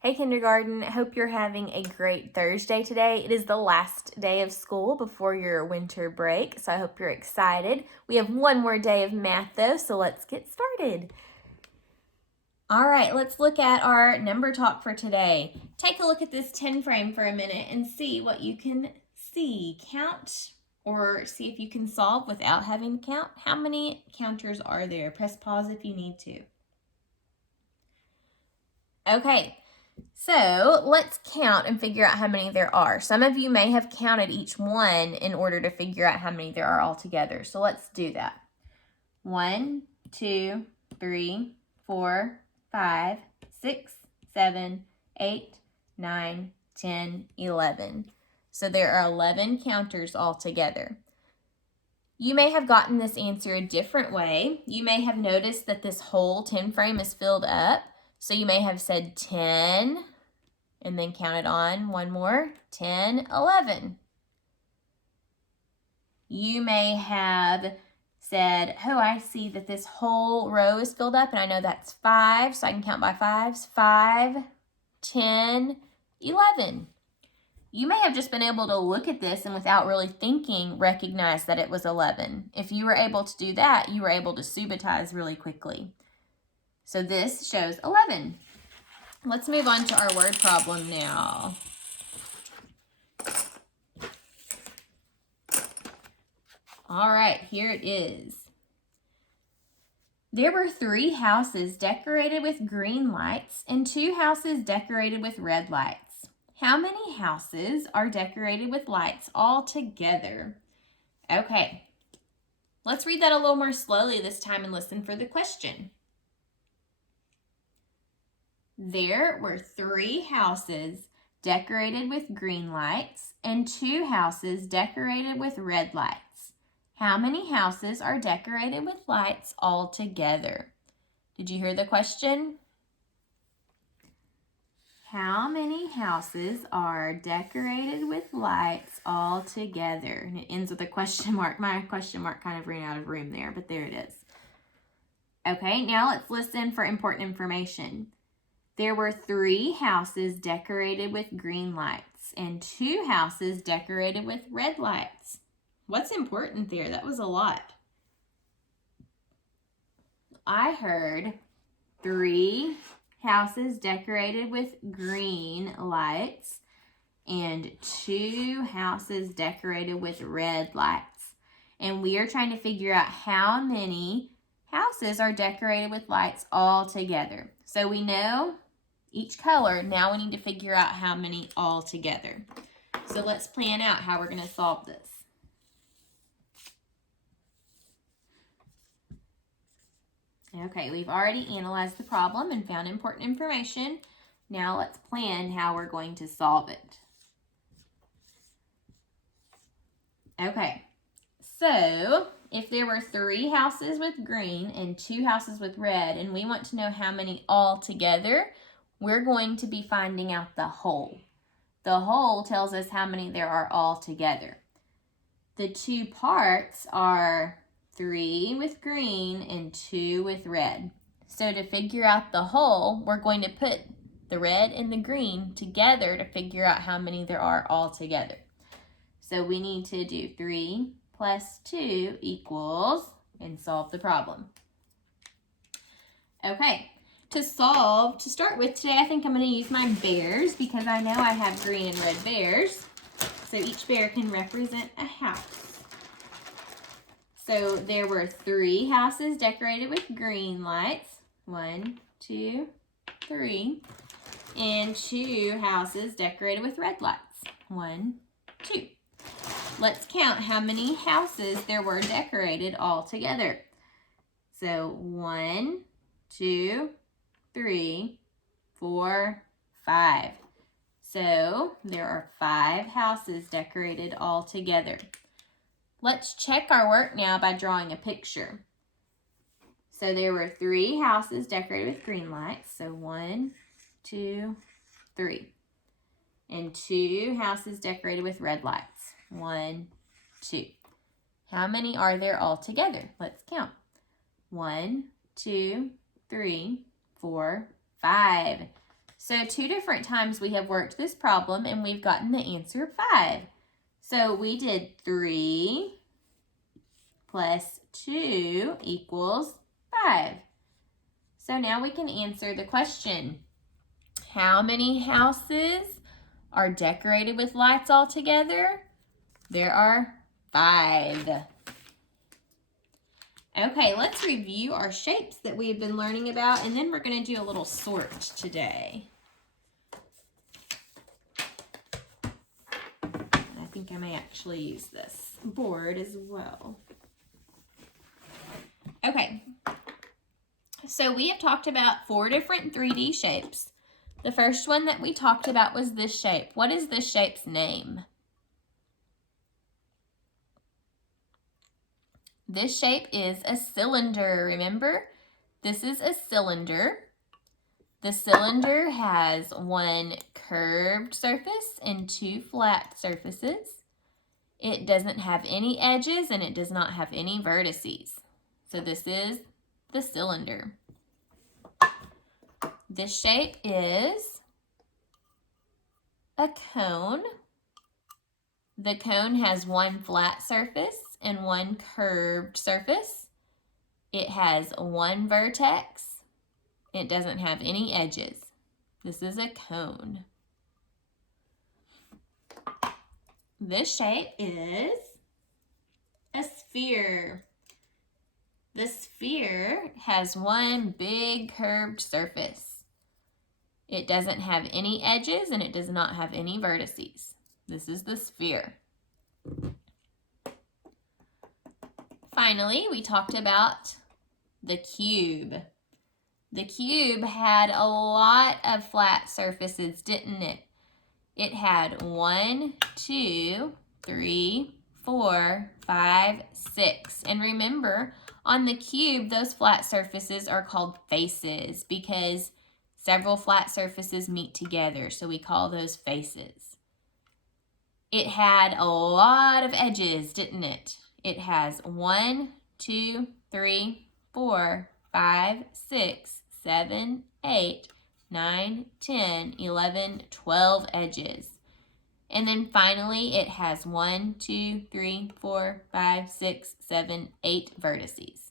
Hey kindergarten, hope you're having a great Thursday today. It is the last day of school before your winter break, so I hope you're excited. We have one more day of math though, so let's get started. All right, let's look at our number talk for today. Take a look at this 10 frame for a minute and see what you can see. Count or see if you can solve without having to count. How many counters are there? Press pause if you need to. Okay. So let's count and figure out how many there are. Some of you may have counted each one in order to figure out how many there are altogether. So let's do that. 1, 2, 3, 4, 5, 6, 7, 8, 9, 10, 11. So there are 11 counters altogether. You may have gotten this answer a different way. You may have noticed that this whole 10 frame is filled up. So you may have said 10 and then counted on one more, 10, 11. You may have said, oh, I see that this whole row is filled up and I know that's 5, so I can count by 5s. 5, 10, 11. You may have just been able to look at this and without really thinking recognize that it was 11. If you were able to do that, you were able to subitize really quickly. So this shows 11. Let's move on to our word problem now. All right, here it is. There were 3 houses decorated with green lights and 2 houses decorated with red lights. How many houses are decorated with lights all together? Okay, let's read that a little more slowly this time and listen for the question. There were 3 houses decorated with green lights and 2 houses decorated with red lights. How many houses are decorated with lights all together? Did you hear the question? How many houses are decorated with lights all together? And it ends with a question mark. My question mark kind of ran out of room there, but there it is. Okay, now let's listen for important information. There were 3 houses decorated with green lights and 2 houses decorated with red lights. What's important there? That was a lot. I heard 3 houses decorated with green lights and 2 houses decorated with red lights. And we are trying to figure out how many houses are decorated with lights all together. So we know each color. Now we need to figure out how many all together. So let's plan out how we're going to solve this. Okay, we've already analyzed the problem and found important information. Now let's plan how we're going to solve it. Okay, so if there were 3 houses with green and 2 houses with red, and we want to know how many all together, we're going to be finding out the whole. The whole tells us how many there are all together. The 2 parts are 3 with green and 2 with red. So to figure out the whole, we're going to put the red and the green together to figure out how many there are all together. So we need to do 3 plus 2 equals, and solve the problem. Okay. To start with today, I think I'm going to use my bears because I know I have green and red bears. So each bear can represent a house. So there were 3 houses decorated with green lights. 1, 2, 3. And 2 houses decorated with red lights. 1, 2. Let's count how many houses there were decorated all together. So 1, 2, 3, 4, 5. So there are 5 houses decorated all together. Let's check our work now by drawing a picture. So there were 3 houses decorated with green lights. So 1, 2, 3. And 2 houses decorated with red lights. 1, 2. How many are there all together? Let's count. 1, 2, 3, 4, 5. So 2 different times we have worked this problem and we've gotten the answer 5. So we did 3 plus 2 equals 5. So now we can answer the question. How many houses are decorated with lights all together? There are 5. Okay, let's review our shapes that we've been learning about, and then we're going to do a little sort today. I think I may actually use this board as well. Okay, so we have talked about 4 different 3D shapes. The first one that we talked about was this shape. What is this shape's name? This shape is a cylinder, remember? This is a cylinder. The cylinder has 1 curved surface and 2 flat surfaces. It doesn't have any edges and it does not have any vertices. So this is the cylinder. This shape is a cone. The cone has 1 flat surface and 1 curved surface. It has 1 vertex. It doesn't have any edges. This is a cone. This shape is a sphere. The sphere has 1 big curved surface. It doesn't have any edges and it does not have any vertices. This is the sphere. Finally, we talked about the cube. The cube had a lot of flat surfaces, didn't it? It had 1, 2, 3, 4, 5, 6. And remember, on the cube, those flat surfaces are called faces because several flat surfaces meet together, so we call those faces. It had a lot of edges, didn't it? It has 1, 2, 3, 4, 5, 6, 7, 8, 9, 10, 11, 12 edges. And then finally, it has 1, 2, 3, 4, 5, 6, 7, 8 vertices.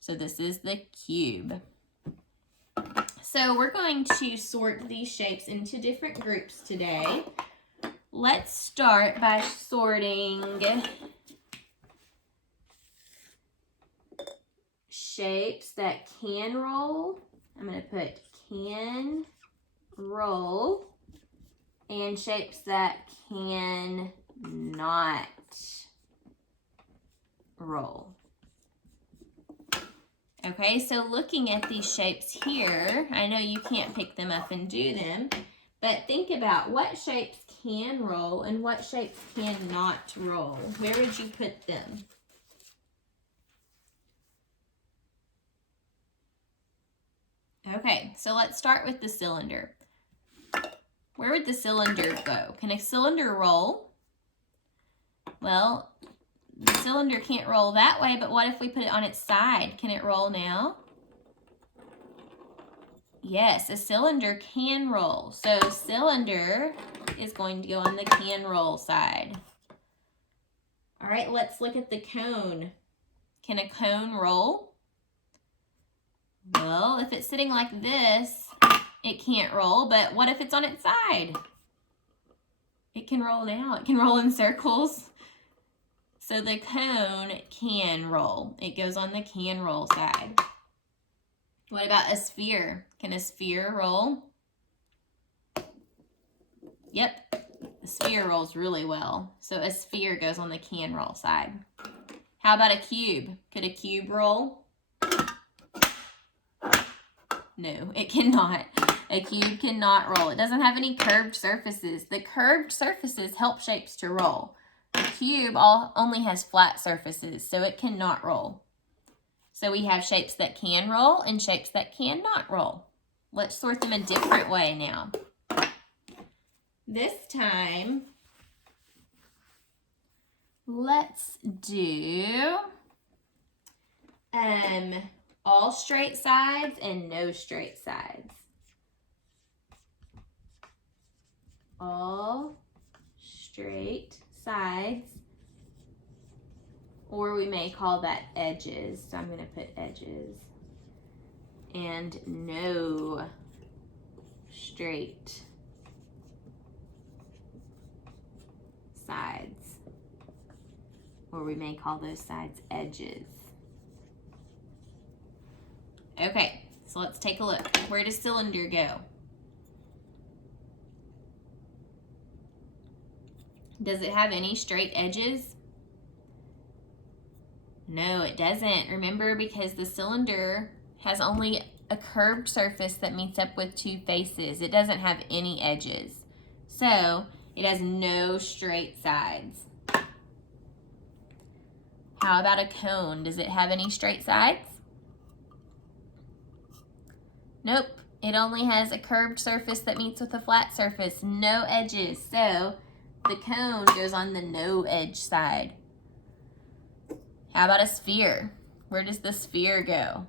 So this is the cube. So we're going to sort these shapes into different groups today. Let's start by sorting shapes that can roll. I'm going to put can roll, and shapes that can not roll. Okay, so looking at these shapes here, I know you can't pick them up and do them, but think about what shapes can roll and what shapes cannot roll. Where would you put them? Okay, so let's start with the cylinder. Where would the cylinder go? Can a cylinder roll? Well, the cylinder can't roll that way, but what if we put it on its side? Can it roll now? Yes, a cylinder can roll. So cylinder is going to go on the can roll side. All right, let's look at the cone. Can a cone roll? Well, if it's sitting like this, it can't roll, but what if it's on its side? It can roll now. It can roll in circles. So the cone can roll. It goes on the can roll side. What about a sphere? Can a sphere roll? Yep, a sphere rolls really well. So a sphere goes on the can roll side. How about a cube? Could a cube roll? No, it cannot. A cube cannot roll. It doesn't have any curved surfaces. The curved surfaces help shapes to roll. The cube only has flat surfaces, so it cannot roll. So we have shapes that can roll and shapes that cannot roll. Let's sort them a different way now. This time, let's do all straight sides and no straight sides. all straight sides, or we may call that edges. So I'm going to put edges. And no straight sides, or we may call those sides edges. Okay, so let's take a look. Where does cylinder go? Does it have any straight edges? No, it doesn't. Remember, because the cylinder has only a curved surface that meets up with two faces. It doesn't have any edges. So it has no straight sides. How about a cone? Does it have any straight sides? Nope. It only has a curved surface that meets with a flat surface. No edges. So the cone goes on the no edge side. How about a sphere? Where does the sphere go?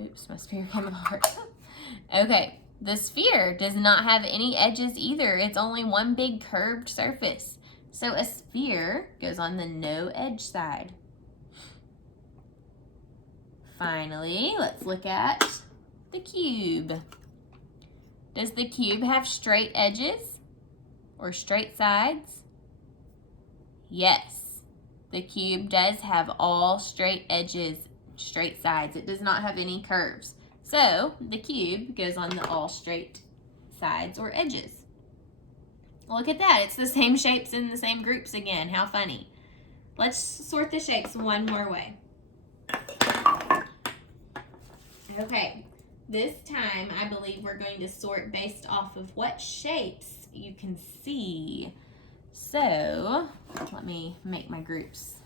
Oops, my sphere came apart. Okay, the sphere does not have any edges either. It's only one big curved surface. So a sphere goes on the no edge side. Finally, let's look at the cube. Does the cube have straight edges or straight sides? Yes, the cube does have all straight edges, straight sides. It does not have any curves. So the cube goes on the all straight sides or edges. Look at that. It's the same shapes in the same groups again. How funny. Let's sort the shapes one more way. Okay, this time I believe we're going to sort based off of what shapes you can see. So let me make my groups.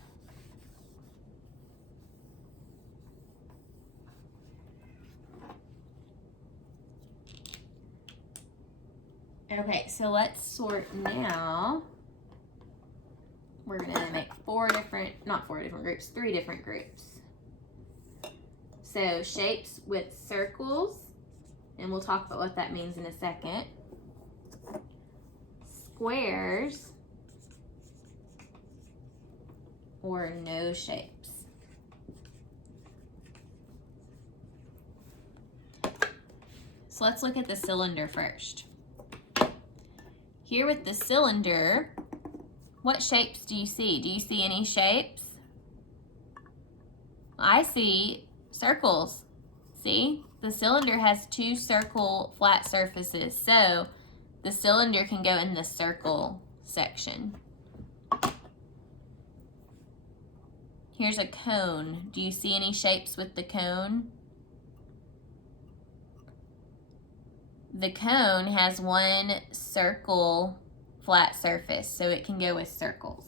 Okay, so let's sort now. We're going to make three different groups. So shapes with circles, and we'll talk about what that means in a second. Squares, or no shapes. So let's look at the cylinder first. Here with the cylinder, what shapes do you see? Do you see any shapes? I see circles. See? The cylinder has two circle flat surfaces, so the cylinder can go in the circle section. Here's a cone. Do you see any shapes with the cone? The cone has one circle flat surface, so it can go with circles.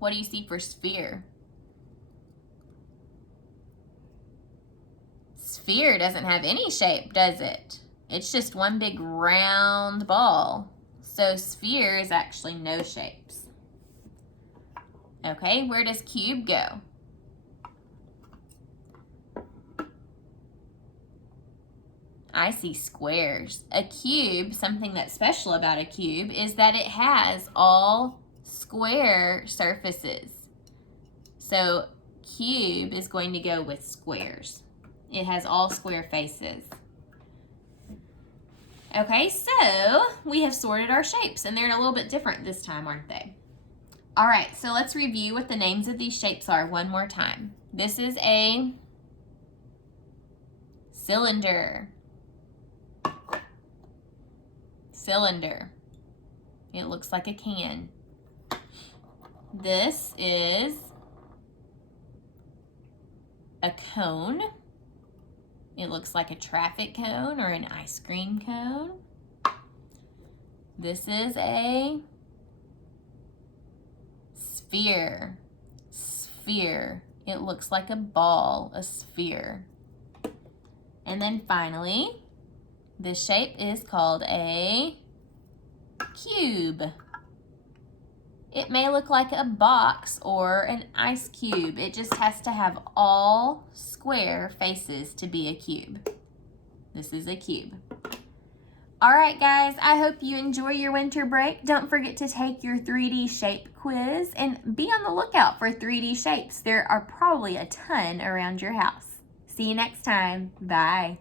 What do you see for sphere? Sphere doesn't have any shape, does it? It's just one big round ball. So sphere is actually no shapes. Okay, where does cube go? I see squares. A cube, something that's special about a cube is that it has all square surfaces. So cube is going to go with squares. It has all square faces. Okay, so we have sorted our shapes, and they're a little bit different this time, aren't they? All right, so let's review what the names of these shapes are one more time. This is a cylinder. Cylinder. It looks like a can. This is a cone. It looks like a traffic cone or an ice cream cone. This is a sphere. Sphere. It looks like a ball, a sphere. And then finally, this shape is called a cube. It may look like a box or an ice cube. It just has to have all square faces to be a cube. This is a cube. All right, guys, I hope you enjoy your winter break. Don't forget to take your 3D shape quiz and be on the lookout for 3D shapes. There are probably a ton around your house. See you next time. Bye.